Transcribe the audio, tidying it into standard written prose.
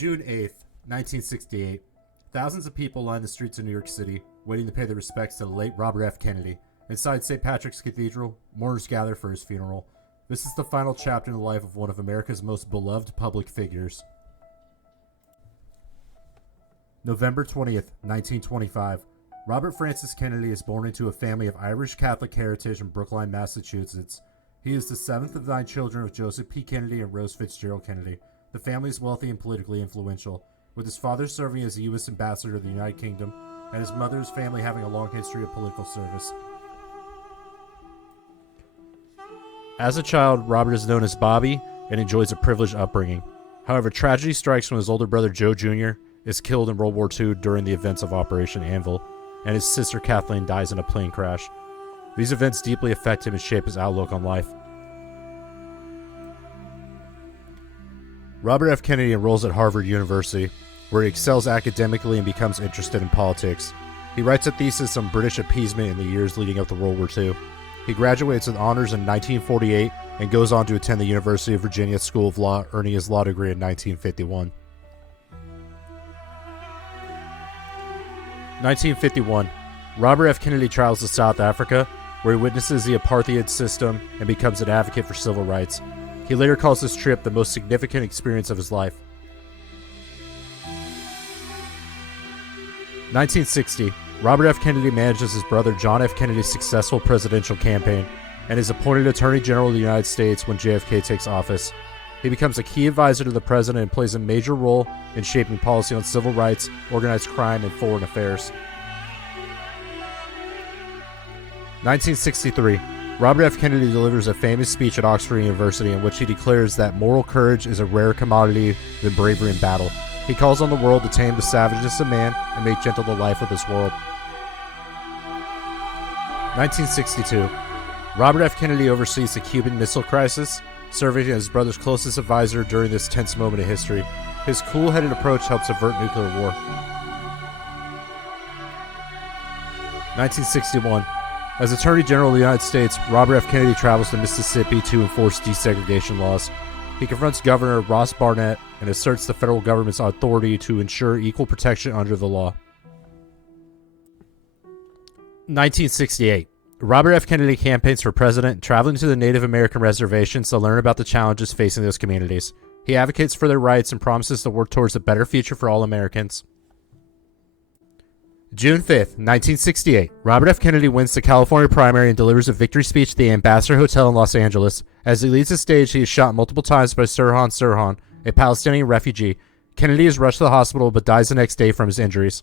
June 8th, 1968. Thousands of people line the streets of New York City, waiting to pay their respects to the late Robert F. Kennedy. Inside St. Patrick's Cathedral, mourners gather for his funeral. This is the final chapter in the life of one of America's most beloved public figures. November 20th, 1925. Robert Francis Kennedy is born into a family of Irish Catholic heritage in Brookline, Massachusetts. He is the seventh of 9 children of Joseph P. Kennedy and Rose Fitzgerald Kennedy. The family is wealthy and politically influential, with his father serving as a U.S. ambassador to the United Kingdom, and his mother's family having a long history of political service. As a child, Robert is known as Bobby and enjoys a privileged upbringing. However, tragedy strikes when his older brother Joe Jr. is killed in World War II during the events of Operation Anvil, and his sister Kathleen dies in a plane crash. These events deeply affect him and shape his outlook on life. Robert F. Kennedy enrolls at Harvard University, where he excels academically and becomes interested in politics. He writes a thesis on British appeasement in the years leading up to World War II. He graduates with honors in 1948 and goes on to attend the University of Virginia School of Law, earning his law degree in 1951. 1951. Robert F. Kennedy travels to South Africa, where he witnesses the apartheid system and becomes an advocate for civil rights. He later calls this trip the most significant experience of his life. 1960. Robert F. Kennedy manages his brother John F. Kennedy's successful presidential campaign and is appointed Attorney General of the United States when JFK takes office. He becomes a key advisor to the president and plays a major role in shaping policy on civil rights, organized crime, and foreign affairs. 1963. Robert F. Kennedy delivers a famous speech at Oxford University in which he declares that moral courage is a rarer commodity than bravery in battle. He calls on the world to tame the savageness of man and make gentle the life of this world. 1962. Robert F. Kennedy oversees the Cuban Missile Crisis, serving as his brother's closest advisor during this tense moment in history. His cool-headed approach helps avert nuclear war. 1961. As Attorney General of the United States, Robert F. Kennedy travels to Mississippi to enforce desegregation laws. He confronts Governor Ross Barnett and asserts the federal government's authority to ensure equal protection under the law. 1968. Robert F. Kennedy campaigns for president, traveling to the Native American reservations to learn about the challenges facing those communities. He advocates for their rights and promises to work towards a better future for all Americans. June 5th, 1968. Robert F. Kennedy wins the California primary and delivers a victory speech at the Ambassador Hotel in Los Angeles. As he leaves the stage, he is shot multiple times by Sirhan Sirhan, a Palestinian refugee. Kennedy is rushed to the hospital but dies the next day from his injuries.